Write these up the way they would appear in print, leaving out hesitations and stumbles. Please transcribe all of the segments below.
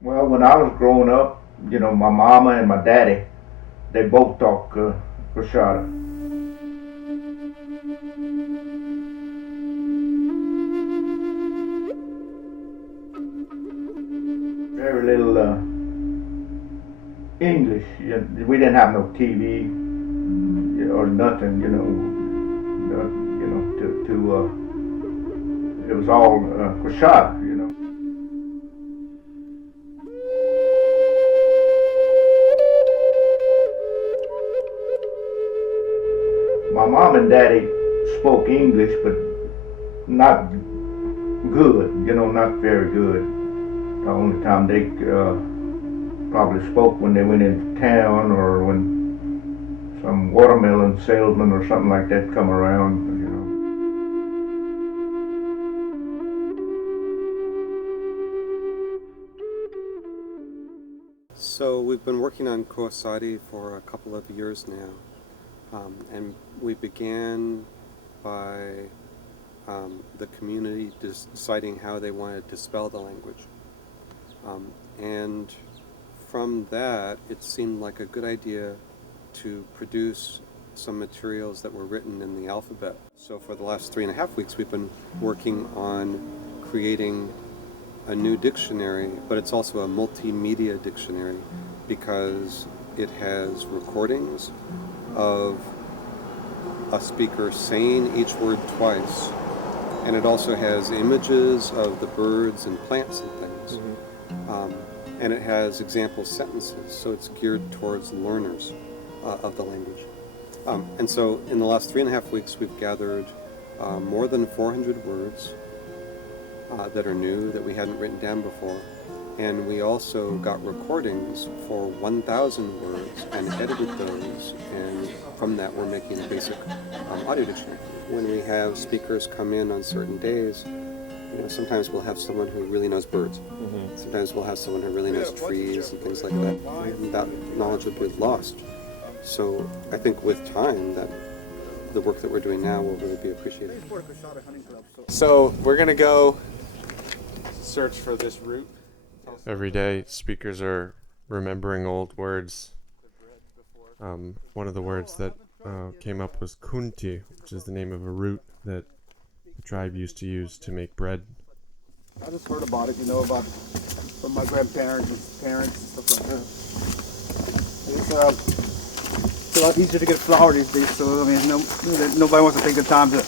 Well, when I was growing up, my mama and my daddy, they both talk Coshada. Very little English. We didn't have no TV or nothing. It was all Coshada. My mom and daddy spoke English, but not good. Not very good. The only time they probably spoke when they went into town or when some watermelon salesman or something like that come around. So we've been working on Koasati for a couple of years now, and we began by the community deciding how they wanted to spell the language. And from that, it seemed like a good idea to produce some materials that were written in the alphabet. So for the last 3.5 weeks, we've been working on creating a new dictionary, but it's also a multimedia dictionary because it has recordings of a speaker saying each word twice, and it also has images of the birds and plants and things. And it has example sentences, so it's geared towards learners of the language. And so in the last 3.5 weeks, we've gathered more than 400 words that are new, that we hadn't written down before. And we also got recordings for 1,000 words and edited those, and from that we're making a basic audio dictionary. When we have speakers come in on certain days, sometimes we'll have someone who really knows birds. Sometimes we'll have someone who really knows trees and things like that. And that knowledge would be lost. So I think with time that the work that we're doing now will really be appreciated. So we're gonna go search for this root. Every day, speakers are remembering old words. One of the words that came up was kunti, which is the name of a root that the tribe used to use to make bread. I just heard about it, from my grandparents and parents and stuff like that. It's a lot easier to get flour these days, so nobody wants to take the time to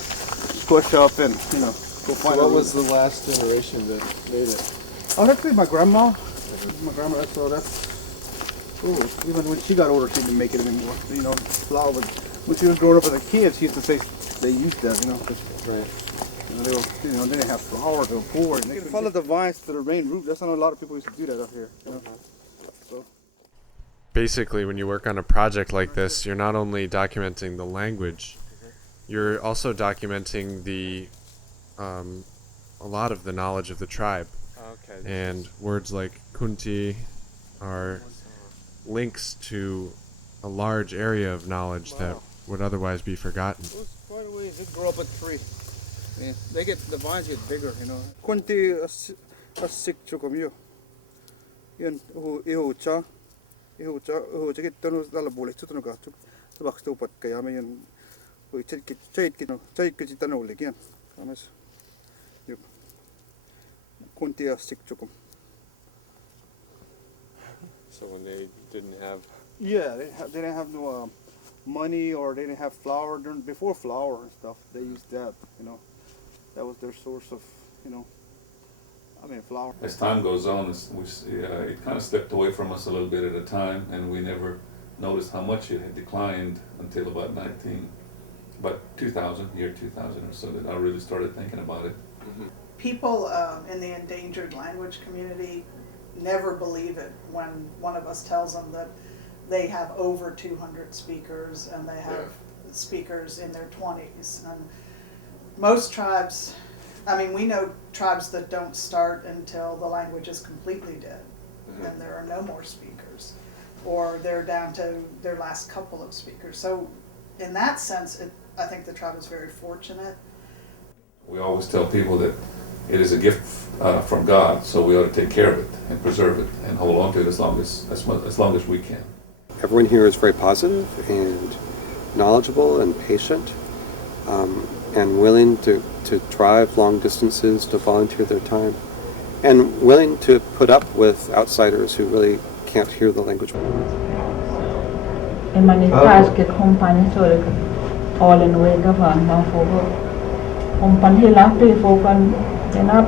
push up and go find. So what was the last generation that made it? Oh, that's my grandma. My grandma. So that's. Oh, even when she got older, she didn't make it anymore. Flour. But when she was growing up as a kid, she used to say they used that. 'Cause, Right. they didn't have flour to pour. And you can follow the vines to the main root. That's not a lot of people used to do that out here. So. Basically, when you work on a project like this, you're not only documenting the language, you're also documenting a lot of the knowledge of the tribe. Okay. And words like kunti are links to a large area of knowledge that would otherwise be forgotten. It was quite a ways. It grow up a tree. Yeah, the vines get bigger, Kunti asik chukamyo. Yan ihucha kitano dala bole tutano ka chuk. Tabak sto pat kaya may yan. Chait kitano ulit yan. Kamas. Kunti asik chukum. So when they didn't have. Yeah, they didn't have no money, or they didn't have flour before flour and stuff. They used that, That was their source of, flour. As time goes on, it kind of slipped away from us a little bit at a time, and we never noticed how much it had declined until about 2000, year 2000 or so, that I really started thinking about it. People in the endangered language community never believe it when one of us tells them that they have over 200 speakers and they have speakers in their 20s. And most tribes, we know tribes that don't start until the language is completely dead and there are no more speakers, or they're down to their last couple of speakers. So in that sense, I think the tribe is very fortunate. We always tell people that it is a gift from God, so we ought to take care of it and preserve it and hold on to it as long as we can. Everyone here is very positive and knowledgeable and patient, and willing to drive long distances, to volunteer their time, and willing to put up with outsiders who really can't hear the language. Man is tasked company så det all in way gavan man får kompan hela pe fokan ena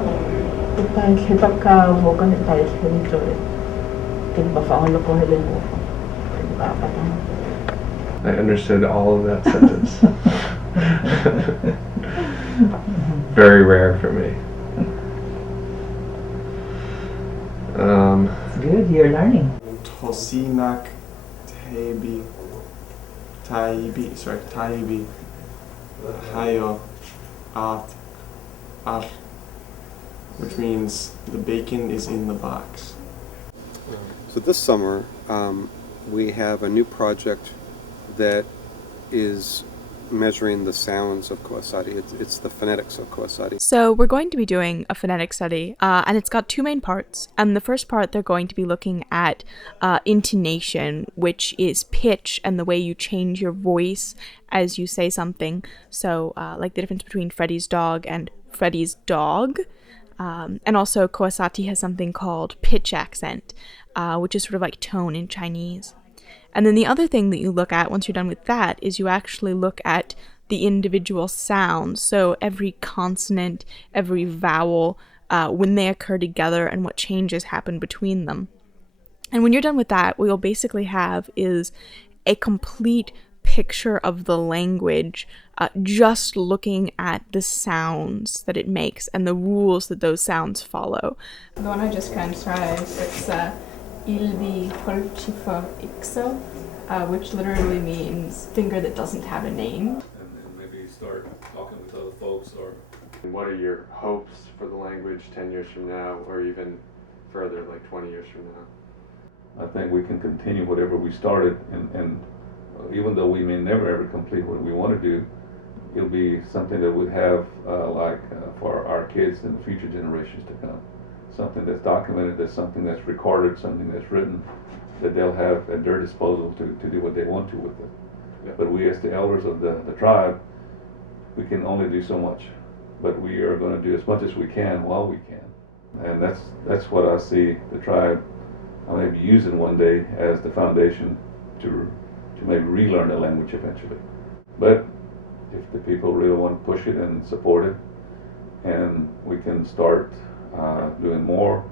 utai hitaka fokan itai hintore tin ba fa holo ko hele mo ba patang I understood all of that sentence. Very rare for me. It's good, you're learning. Tosinak Taibi, Hayo, Ar, which means the bacon is in the box. So this summer, we have a new project that is measuring the sounds of Koasati. It's the phonetics of Koasati. So we're going to be doing a phonetic study, and it's got two main parts. And the first part, they're going to be looking at intonation, which is pitch and the way you change your voice as you say something. So like the difference between Freddy's dog and Freddy's dog. And also Koasati has something called pitch accent, which is sort of like tone in Chinese. And then the other thing that you look at once you're done with that is you actually look at the individual sounds. So every consonant, every vowel, when they occur together and what changes happen between them. And when you're done with that, what you'll basically have is a complete picture of the language, just looking at the sounds that it makes and the rules that those sounds follow. The one I just transcribed, it's Ilvi Kolchifa Ixo, which literally means finger that doesn't have a name. And maybe start talking with other folks or... What are your hopes for the language 10 years from now, or even further, like 20 years from now? I think we can continue whatever we started, and even though we may never ever complete what we want to do, it'll be something that we have for our kids and future generations to come. Something that's documented, that's something that's recorded, something that's written, that they'll have at their disposal to do what they want to with it. Yeah. But we as the elders of the tribe, we can only do so much. But we are going to do as much as we can while we can. And that's what I see the tribe maybe using one day as the foundation to maybe relearn the language eventually. But if the people really want to push it and support it, and we can start doing more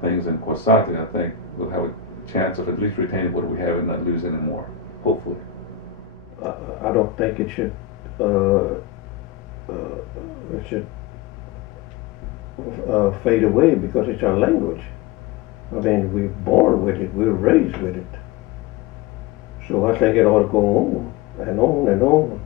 things in Koasati, I think we'll have a chance of at least retaining what we have and not lose any more, hopefully. I don't think it should fade away because it's our language. I mean, we're born with it, we're raised with it. So I think it ought to go on and on and on.